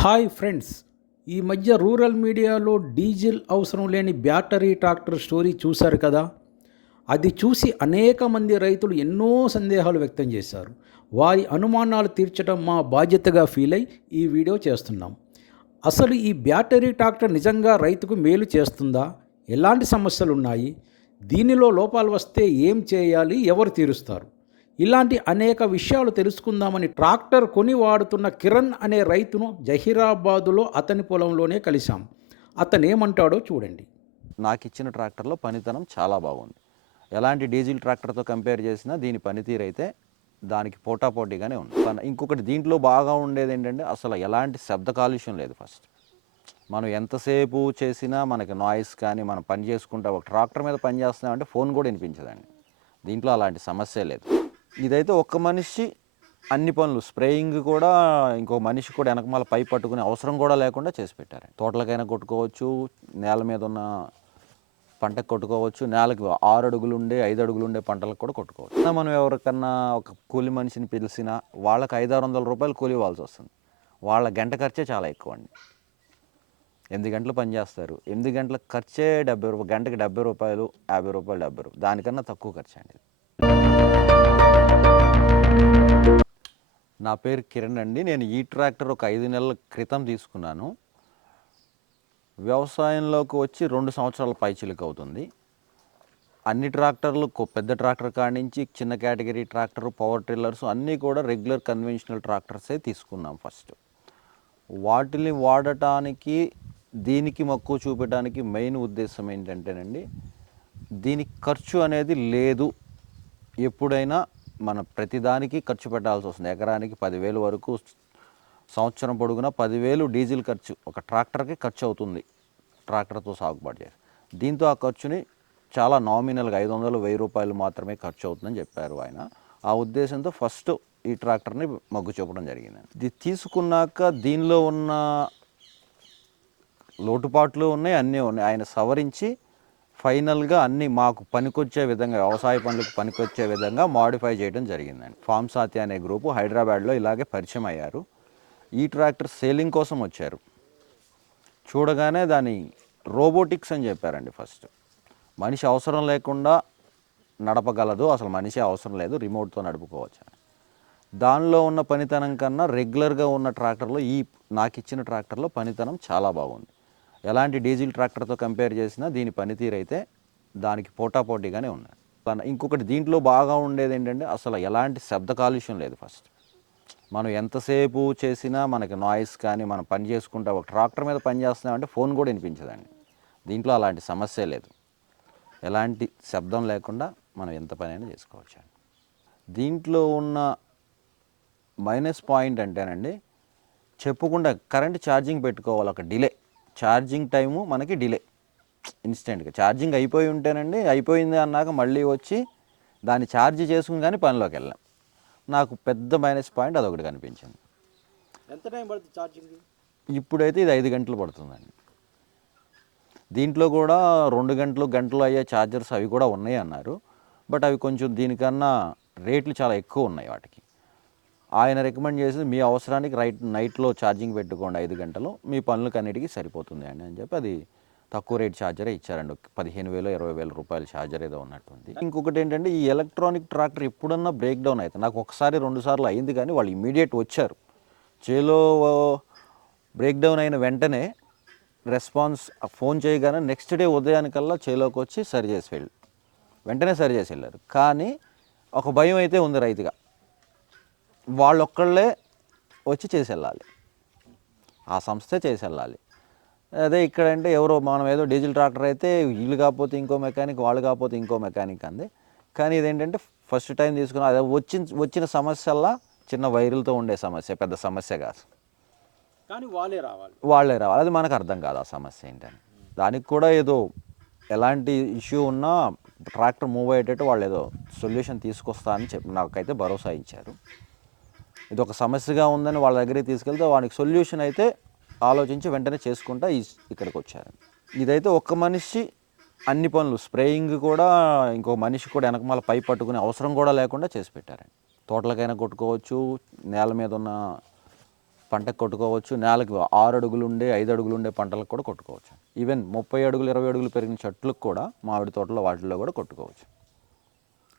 Hi friends ఈ మధ్య rural మీడియాలో డీజిల్ అవసరం లేని బ్యాటరీ ట్రాక్టర్ స్టోరీ చూశారు కదా? అది చూసి అనేక మంది రైతులు ఎన్నో సందేహాలు వ్యక్తం చేశారు. వారి అనుమానాలు తీర్చడం మా బాధ్యతగా ఫీల్ అయి ఈ వీడియో చేస్తున్నాం. అసలు ఈ బ్యాటరీ ట్రాక్టర్ నిజంగా రైతుకు మేలు చేస్తుందా? ఎలాంటి సమస్యలు ఉన్నాయి దీనిలో లోపాలు వస్తే ఏం చేయాలి? ఎవరు తీరుస్తారు? ఇలాంటి అనేక విషయాలు తెలుసుకుందామని ట్రాక్టర్ కొని వాడుతున్న కిరణ్ అనే రైతును జహీరాబాదులో అతని పొలంలోనే కలిశాం. అతనేమంటాడో చూడండి. నాకు ఇచ్చిన ట్రాక్టర్లో పనితనం చాలా బాగుంది. ఎలాంటి డీజిల్ ట్రాక్టర్తో కంపేర్ చేసినా దీని పనితీరు అయితే దానికి పోటాపోటీగానే ఉంది. ఇంకొకటి దీంట్లో బాగా ఉండేది ఏంటంటే అసలు ఎలాంటి శబ్ద కాలుష్యం లేదు ఫస్ట్. మనం ఎంతసేపు చేసినా మనకి నాయిస్ కానీ మనం పని చేసుకుంటా ఒక ట్రాక్టర్ మీద పని చేస్తున్నామంటే ఫోన్ కూడా వినిపించదండి. దీంట్లో అలాంటి సమస్య లేదు. ఇదైతే ఒక్క మనిషి అన్ని పనులు స్ప్రేయింగ్ కూడా ఇంకో మనిషి కూడా వెనకమాల పై పట్టుకునే అవసరం కూడా లేకుండా చేసి పెట్టారు. తోటలకైనా కొట్టుకోవచ్చు నేల మీద ఉన్న పంటకు కొట్టుకోవచ్చు నేలకి ఆరు అడుగులు ఉండే ఐదు అడుగులు ఉండే పంటలకు కూడా కొట్టుకోవచ్చు. మనం ఎవరికన్నా ఒక కూలి మనిషిని పిలిచినా వాళ్ళకి ఐదు ఆరు వందల రూపాయలు కూలి ఇవ్వాల్సి వస్తుంది. వాళ్ళ గంట ఖర్చే చాలా ఎక్కువ అండి. ఎనిమిది గంటలు పని చేస్తారు. ఎనిమిది గంటల ఖర్చే డెబ్బై రూపాయలు గంటకి డెబ్బై రూపాయలు యాభై రూపాయలు డెబ్బై రూపాయలు దానికన్నా తక్కువ ఖర్చు అండి నా పేరు కిరణ్ అండి. నేను ఈ ట్రాక్టర్ ఒక ఐదు నెలల క్రితం తీసుకున్నాను. వ్యవసాయంలోకి వచ్చి రెండు సంవత్సరాల పైచిలకు అవుతుంది. అన్ని ట్రాక్టర్లు పెద్ద ట్రాక్టర్ కానించి నుంచి చిన్న కేటగిరీ ట్రాక్టర్ పవర్ ట్రిల్లర్స్ అన్నీ కూడా రెగ్యులర్ కన్వెన్షనల్ ట్రాక్టర్సే తీసుకున్నాం ఫస్ట్. వాటిని వాడటానికి దీనికి మక్కువ చూపడానికి మెయిన్ ఉద్దేశం ఏంటంటేనండి దీనికి ఖర్చు అనేది లేదు. ఎప్పుడైనా మన ప్రతిదానికి ఖర్చు పెట్టాల్సి వస్తుంది. ఎకరానికి పదివేలు వరకు సంవత్సరం పొడుగున పదివేలు డీజిల్ ఖర్చు ఒక ట్రాక్టర్కి ఖర్చు అవుతుంది ట్రాక్టర్తో సాగుబాటు చేసి. దీంతో ఆ ఖర్చుని చాలా నామినల్గా ఐదు వందలు వెయ్యి రూపాయలు మాత్రమే ఖర్చు అవుతుందని చెప్పారు ఆయన. ఆ ఉద్దేశంతో ఫస్ట్ ఈ ట్రాక్టర్ని మగ్గు చూపడం జరిగింది. ఇది తీసుకున్నాక దీనిలో ఉన్న లోటుపాట్లు ఉన్నాయి అన్నీ ఉన్నాయి. ఆయన సవరించి ఫైనల్గా అన్ని మాకు పనికొచ్చే విధంగా వ్యవసాయ పనులకు పనికొచ్చే విధంగా మాడిఫై చేయడం జరిగిందండి. ఫామ్ సాతి అనే గ్రూపు హైదరాబాద్లో ఇలాగే పరిచయం అయ్యారు. ఈ ట్రాక్టర్ సేలింగ్ కోసం వచ్చారు. చూడగానే దాని రోబోటిక్స్ అని చెప్పారండి ఫస్ట్. మనిషి అవసరం లేకుండా నడపగలదు అసలు మనిషి అవసరం లేదు రిమోట్తో నడుపుకోవచ్చు అని. దానిలో ఉన్న పనితనం కన్నా రెగ్యులర్గా ఉన్న ట్రాక్టర్లో ఈ నాకు ఇచ్చిన ట్రాక్టర్లో పనితనం చాలా బాగుంది. ఎలాంటి డీజిల్ ట్రాక్టర్తో కంపేర్ చేసినా దీని పనితీరు అయితే దానికి పోటాపోటీగానే ఉన్నాయి ఇంకొకటి దీంట్లో బాగా ఉండేది ఏంటంటే అసలు ఎలాంటి శబ్ద కాలుష్యం లేదు ఫస్ట్. మనం ఎంతసేపు చేసినా మనకి నాయిస్ కానీ మనం పని చేసుకుంటా ఒక ట్రాక్టర్ మీద పని చేస్తున్నామంటే ఫోన్ కూడా వినిపించదండి. దీంట్లో అలాంటి సమస్య లేదు. ఎలాంటి శబ్దం లేకుండా మనం ఎంత పనైనా చేసుకోవచ్చు అండి. దీంట్లో ఉన్న మైనస్ పాయింట్ అంటేనండి చెప్పకుండా కరెంట్ ఛార్జింగ్ పెట్టుకోవాలి ఒక డిలే. ఛార్జింగ్ టైము మనకి డిలే. ఇన్స్టెంట్గా. ఛార్జింగ్ అయిపోయి ఉంటేనండి అయిపోయింది అన్నాక మళ్ళీ వచ్చి దాన్ని ఛార్జ్ చేసుకుని కానీ పనిలోకి వెళ్ళాం. నాకు పెద్ద మైనస్ పాయింట్ అదొకటి కనిపించింది. ఎంత టైం పడుతుంది ఛార్జింగ్ ఇప్పుడైతే ఇది ఐదు గంటలు పడుతుందండి. దీంట్లో కూడా రెండు గంటలు గంటలు అయ్యే ఛార్జర్స్ అవి కూడా ఉన్నాయి అన్నారు. బట్ అవి కొంచెం దీనికన్నా రేట్లు చాలా ఎక్కువ ఉన్నాయి వాటికి. ఆయన రికమెండ్ చేసింది మీ అవసరానికి రైట్ నైట్లో ఛార్జింగ్ పెట్టుకోండి ఐదు గంటలు. మీ పనులకు అన్నిటికీ సరిపోతుంది అండి అని చెప్పి అది తక్కువ రేట్ ఛార్జరే ఇచ్చారండి. పదిహేను వేలు ఇరవై వేల రూపాయల ఛార్జర్ ఏదో ఉన్నట్టుంది ఇంకొకటి ఏంటంటే ఈ ఎలక్ట్రానిక్ ట్రాక్టర్ ఎప్పుడన్నా బ్రేక్ డౌన్ అవుతుంది నాకు ఒకసారి రెండు సార్లు అయింది కానీ వాళ్ళు ఇమీడియట్ వచ్చారు. చేలో బ్రేక్ డౌన్ అయిన వెంటనే రెస్పాన్స్ ఫోన్ చేయగానే నెక్స్ట్ డే ఉదయానికల్లా చేలోకి వచ్చి సరి చేసి వెళ్ళి వెంటనే సరి చేసి వెళ్ళారు. కానీ ఒక భయం అయితే ఉంది రైతుగా. వాళ్ళొక్కళ్ళే వచ్చి చేసి వెళ్ళాలి ఆ సంస్థే చేసి వెళ్ళాలి అదే ఇక్కడ అంటే ఎవరో మనం ఏదో డీజిల్ ట్రాక్టర్ అయితే వీళ్ళు కాకపోతే ఇంకో మెకానిక్ వాళ్ళు కాకపోతే ఇంకో మెకానిక్ అంది. కానీ ఇదేంటంటే ఫస్ట్ టైం తీసుకున్న అదే వచ్చిన వచ్చిన సమస్యల్లా చిన్న వైర్లతో ఉండే సమస్య పెద్ద సమస్య కాదు. కానీ వాళ్ళే రావాలి. వాళ్ళే రావాలి. అది మనకు అర్థం కాదు ఆ సమస్య ఏంటని. దానికి కూడా ఏదో ఎలాంటి ఇష్యూ ఉన్నా ట్రాక్టర్ మూవ్ అయ్యేటట్టు వాళ్ళు ఏదో సొల్యూషన్ తీసుకొస్తా అని చెప్పి నాకైతే భరోసా ఇచ్చారు. ఇది ఒక సమస్యగా ఉందని వాళ్ళ దగ్గరికి తీసుకెళ్తే వానికి సొల్యూషన్ అయితే ఆలోచించి వెంటనే చేసుకుంటా ఈ ఇక్కడికి వచ్చారు. ఇదైతే ఒక్క మనిషి అన్ని పనులు స్ప్రేయింగ్ కూడా ఇంకో మనిషి కూడా వెనకమాల పై పట్టుకునే అవసరం కూడా లేకుండా చేసి పెట్టారండి తోటలకైనా కొట్టుకోవచ్చు నేల మీద ఉన్న పంటకు కొట్టుకోవచ్చు నేలకు ఆరు అడుగులు ఉండే ఐదు అడుగులు ఉండే పంటలకు కూడా కొట్టుకోవచ్చు. ఈవెన్ ముప్పై అడుగులు ఇరవై అడుగులు పెరిగిన చెట్లకు కూడా మామిడి తోటలో వాటిల్లో కూడా కొట్టుకోవచ్చు.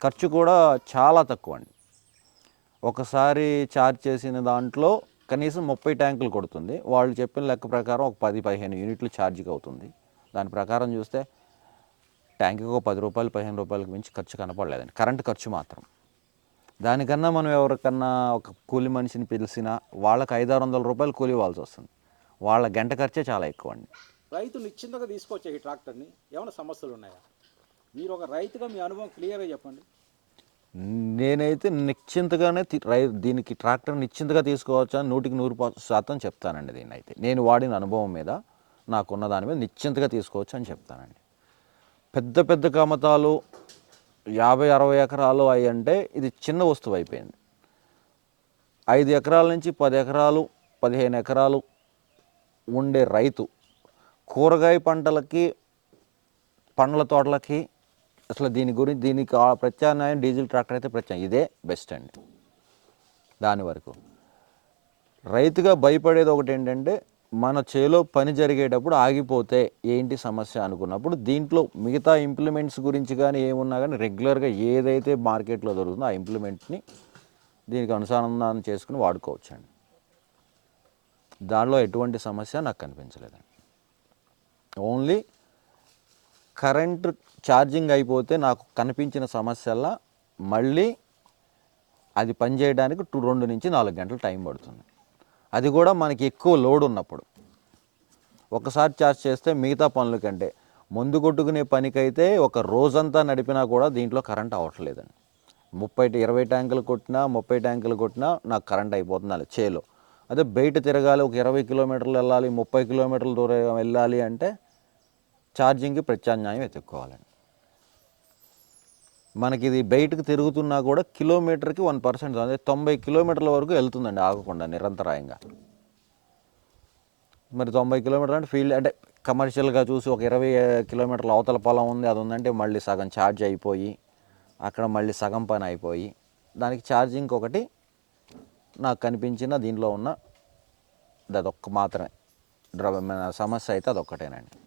ఖర్చు కూడా చాలా తక్కువ అండి. ఒకసారి ఛార్జ్ చేసిన దాంట్లో కనీసం ముప్పై ట్యాంకులు కొడుతుంది. వాళ్ళు చెప్పిన లెక్క ప్రకారం ఒక పది పదిహేను యూనిట్లు ఛార్జ్కి అవుతుంది. దాని ప్రకారం చూస్తే ట్యాంక్కి ఒక పది రూపాయలు పదిహేను రూపాయలకు మించి ఖర్చు కనపడలేదండి. కరెంట్ ఖర్చు మాత్రం. దానికన్నా మనం ఎవరికన్నా ఒక కూలి మనిషిని పిలిచినా వాళ్ళకి ఐదారు వందల రూపాయలు కూలి ఇవ్వాల్సి వస్తుంది. వాళ్ళ గంట ఖర్చే చాలా ఎక్కువ అండి రైతు నిశ్చింతగా తీసుకొచ్చే ఈ ట్రాక్టర్ని ఏమైనా సమస్యలు ఉన్నాయా? మీరు ఒక రైతుగా మీ అనుభవం క్లియర్గా చెప్పండి. నేనైతే నిశ్చింతగానే రై దీనికి ట్రాక్టర్ నిశ్చింతగా తీసుకోవచ్చు అని నూటికి నూరు శాతం చెప్తానండి దీన్ని అయితే నేను వాడిన అనుభవం మీద నాకున్న దాని మీద నిశ్చింతగా తీసుకోవచ్చు అని చెప్తానండి. పెద్ద పెద్ద కమతాలు యాభై అరవై ఎకరాలు అవి అంటే ఇది చిన్న వస్తువు అయిపోయింది. ఐదు ఎకరాల నుంచి పది ఎకరాలు పదిహేను ఎకరాలు ఉండే రైతు కూరగాయ పంటలకి పండ్ల తోటలకి అసలు దీని గురించి దీనికి ఆ ప్రత్యామ్నాయం డీజిల్ ట్రాక్టర్ అయితే ప్రత్యామ్నాయం. ఇదే బెస్ట్ అండి. దాని వరకు. రైతుగా భయపడేది ఒకటి ఏంటంటే మన చేలో పని జరిగేటప్పుడు ఆగిపోతే ఏంటి సమస్య అనుకున్నప్పుడు దీంట్లో మిగతా ఇంప్లిమెంట్స్ గురించి కానీ ఏమున్నా కానీ రెగ్యులర్గా ఏదైతే మార్కెట్లో దొరుకుతుందో ఆ ఇంప్లిమెంట్ని దీనికి అనుసంధానం చేసుకుని వాడుకోవచ్చండి. దానిలో ఎటువంటి సమస్య నాకు కనిపించలేదండి. ఓన్లీ కరెంటు ఛార్జింగ్ అయిపోతే నాకు కనిపించిన సమస్యల్లా మళ్ళీ అది పనిచేయడానికి టూ రెండు నుంచి నాలుగు గంటలు టైం పడుతుంది. అది కూడా మనకి ఎక్కువ లోడ్ ఉన్నప్పుడు. ఒకసారి ఛార్జ్ చేస్తే మిగతా పనుల కంటే ముందు కొట్టుకునే పనికైతే ఒక రోజంతా నడిపినా కూడా దీంట్లో కరెంట్ అవ్వట్లేదండి. ముప్పై ఇరవై ట్యాంకులు కొట్టినా ముప్పై ట్యాంకులు కొట్టినా నాకు కరెంట్ అయిపోతుంది అలా చేలో. అదే బయట తిరగాలి ఒక ఇరవై కిలోమీటర్లు వెళ్ళాలి ముప్పై కిలోమీటర్ల దూరం వెళ్ళాలి అంటే ఛార్జింగ్కి ప్రత్యామ్నాయం వెతుక్కోవాలండి. మనకి ఇది బయటకు తిరుగుతున్నా కూడా కిలోమీటర్కి వన్ పర్సెంట్ అంటే తొంభై కిలోమీటర్ల వరకు వెళ్తుందండి ఆగకుండా నిరంతరాయంగా. మరి తొంభై కిలోమీటర్లు అంటే ఫీల్డ్ అంటే కమర్షియల్గా చూసి ఒక ఇరవై కిలోమీటర్ల అవతల పొలం ఉంది అది ఉందంటే మళ్ళీ సగం ఛార్జ్ అయిపోయి అక్కడ మళ్ళీ సగం పని అయిపోయి దానికి ఛార్జింగ్ ఒకటి నాకు కనిపించిన దీనిలో ఉన్న అదొక్క మాత్రమే. డ్ర- సమస్య అయితే అదొక్కటేనండి.